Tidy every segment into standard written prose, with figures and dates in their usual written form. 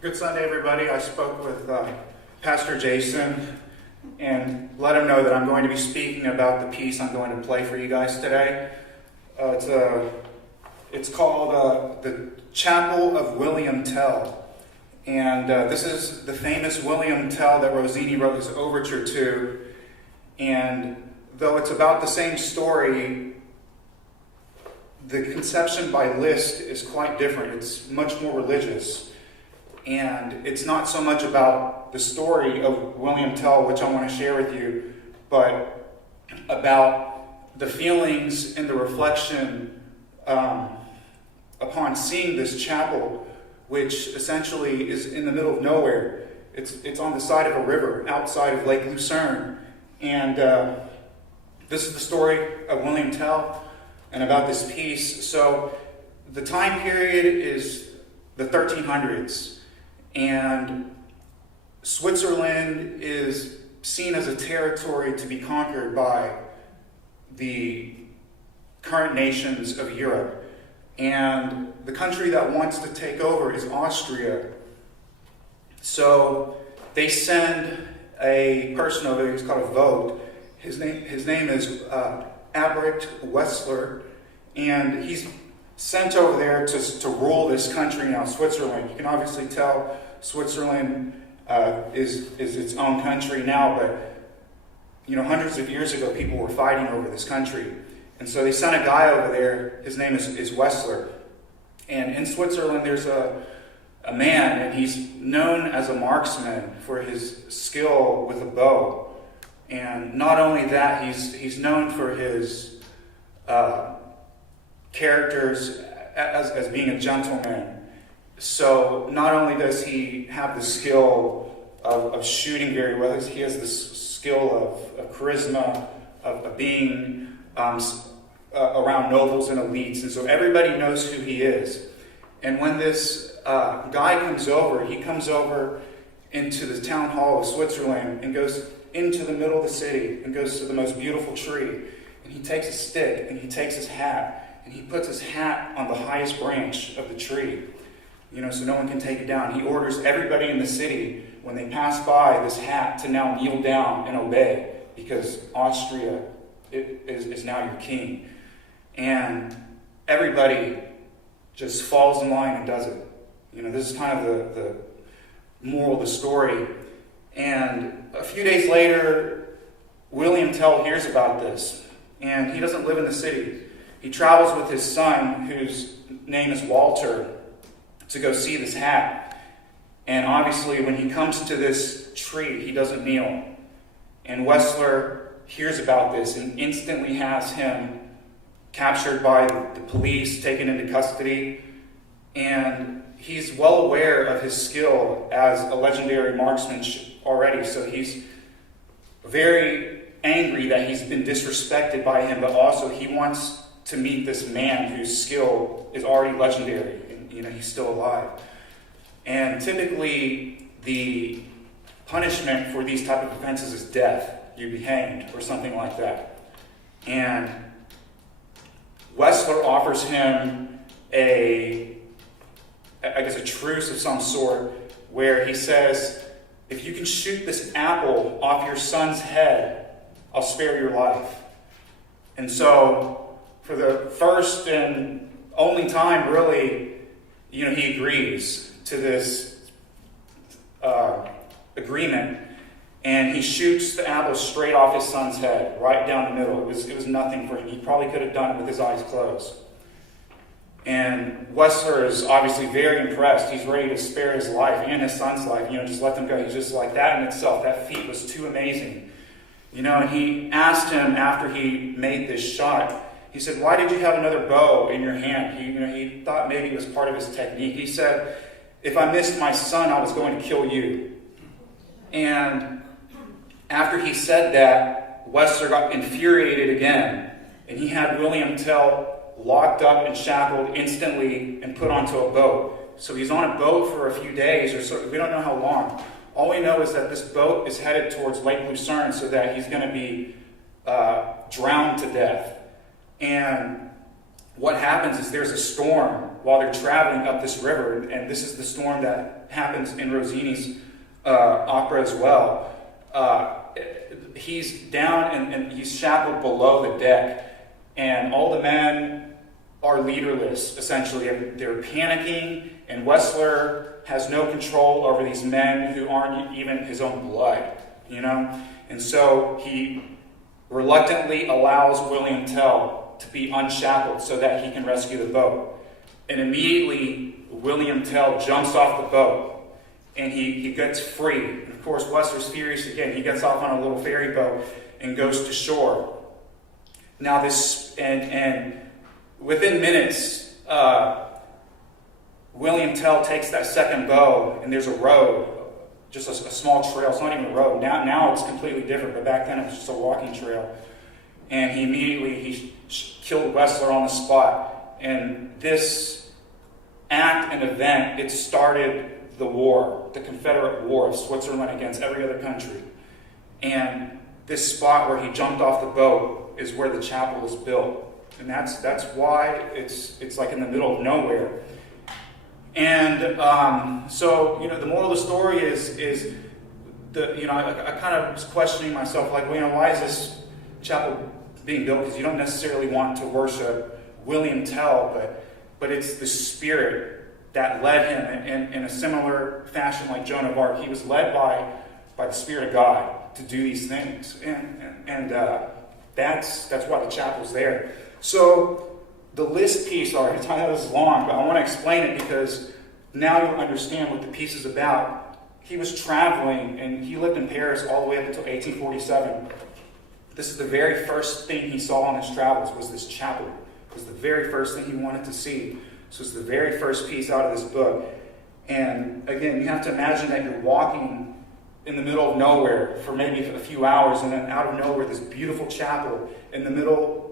Good Sunday, everybody. I spoke with Pastor Jason and let him know that I'm going to be speaking about the piece I'm going to play for you guys today. It's called the Chapelle of William Tell. And this is the famous William Tell that Rossini wrote his overture to. And though it's about the same story, the conception by Liszt is quite different. It's much more religious. And it's not so much about the story of William Tell, which I want to share with you, but about the feelings and the reflection upon seeing this chapel, which essentially is in the middle of nowhere. It's on the side of a river outside of Lake Lucerne. And this is the story of William Tell and about this piece. So the time period is the 1300s. And Switzerland is seen as a territory to be conquered by the current nations of Europe. And the country that wants to take over is Austria. So they send a person over there, he's called a vote. His name is Albrecht Wessler, and he's sent over there to rule this country now, Switzerland. You can obviously tell Switzerland is its own country now, but hundreds of years ago, people were fighting over this country. And so they sent a guy over there. His name is Wessler. And in Switzerland, there's a man, and he's known as a marksman for his skill with a bow. And not only that, he's known for his characters as being a gentleman. So not only does he have the skill of shooting very well, he has the skill of charisma, of being around nobles and elites. And so everybody knows who he is. And when this guy comes over, he comes over into the town hall of Switzerland and goes into the middle of the city and goes to the most beautiful tree. And he takes a stick and he takes his hat and he puts his hat on the highest branch of the tree. So no one can take it down. He orders everybody in the city, when they pass by this hat, to now kneel down and obey, because Austria is now your king. And everybody just falls in line and does it. This is kind of the moral of the story. And a few days later, William Tell hears about this, and he doesn't live in the city. He travels with his son, whose name is Walter, to go see this hat. And obviously, when he comes to this tree, he doesn't kneel. And Wessler hears about this and instantly has him captured by the police, taken into custody. And he's well aware of his skill as a legendary marksman already. So he's very angry that he's been disrespected by him, but also he wants to meet this man whose skill is already legendary. He's still alive. And typically, the punishment for these type of offenses is death. You'd be hanged or something like that. And Wessler offers him a truce of some sort, where he says, if you can shoot this apple off your son's head, I'll spare your life. And so, for the first and only time, really, he agrees to this agreement, and he shoots the apple straight off his son's head, right down the middle. It was nothing for him. He probably could have done it with his eyes closed. And Wessler is obviously very impressed. He's ready to spare his life and his son's life. Just let them go. He's just like, that in itself, that feat was too amazing. And he asked him after he made this shot, he said, why did you have another bow in your hand? He thought maybe it was part of his technique. He said, if I missed my son, I was going to kill you. And after he said that, Wessler got infuriated again. And he had William Tell locked up and shackled instantly and put onto a boat. So he's on a boat for a few days, or so. We don't know how long. All we know is that this boat is headed towards Lake Lucerne, so that he's going to be drowned to death. And what happens is there's a storm while they're traveling up this river, and this is the storm that happens in Rossini's opera as well. He's down and he's shackled below the deck, and all the men are leaderless, essentially, and they're panicking, and Whistler has no control over these men who aren't even his own blood, you know? And so he reluctantly allows William Tell to be unshackled so that he can rescue the boat. And immediately, William Tell jumps off the boat, and he gets free. And of course, Whistler's furious again. He gets off on a little ferry boat and goes to shore. Now this, and within minutes, William Tell takes that second bow, and there's a road, just a small trail. It's not even a road. Now it's completely different, but back then it was just a walking trail. And he immediately killed Whistler on the spot. And this act and event, it started the war, the Confederate War of Switzerland against every other country. And this spot where he jumped off the boat is where the chapel is built. And that's why it's like in the middle of nowhere. And so, the moral of the story is I kind of was questioning myself, like, why is this chapel being built? Because you don't necessarily want to worship William Tell, but it's the spirit that led him in a similar fashion like Joan of Arc. He was led by the Spirit of God to do these things, and that's why the chapel's there. So the Liszt piece, I know this is long, but I want to explain it because now you'll understand what the piece is about. He was traveling, and he lived in Paris all the way up until 1847. This is the very first thing he saw on his travels was this chapel. It was the very first thing he wanted to see. This was the very first piece out of this book. And again, you have to imagine that you're walking in the middle of nowhere for maybe a few hours, and then out of nowhere, this beautiful chapel in the middle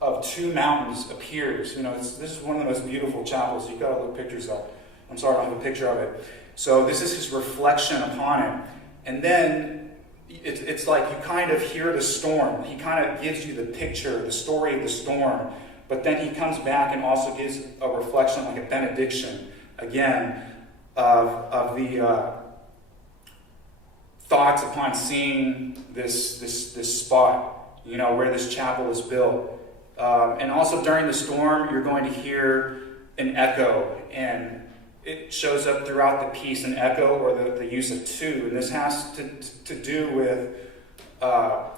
of two mountains appears. This is one of the most beautiful chapels. You've got to look pictures up. I'm sorry, I don't have a picture of it. So this is his reflection upon it. And then it's like you kind of hear the storm. He kind of gives you the picture, the story of the storm. But then he comes back and also gives a reflection, like a benediction, again, of the thoughts upon seeing this spot, where this chapel is built. And also during the storm, you're going to hear an echo, and it shows up throughout the piece, an echo, or the use of two. And this has to do with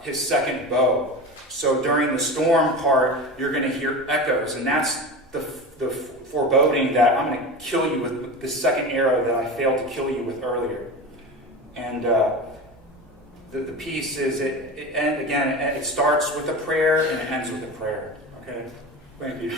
his second bow. So during the storm part, you're going to hear echoes, and that's the foreboding that I'm going to kill you with the second arrow that I failed to kill you with earlier. And the piece is, it starts with a prayer and it ends with a prayer. Okay? Thank you.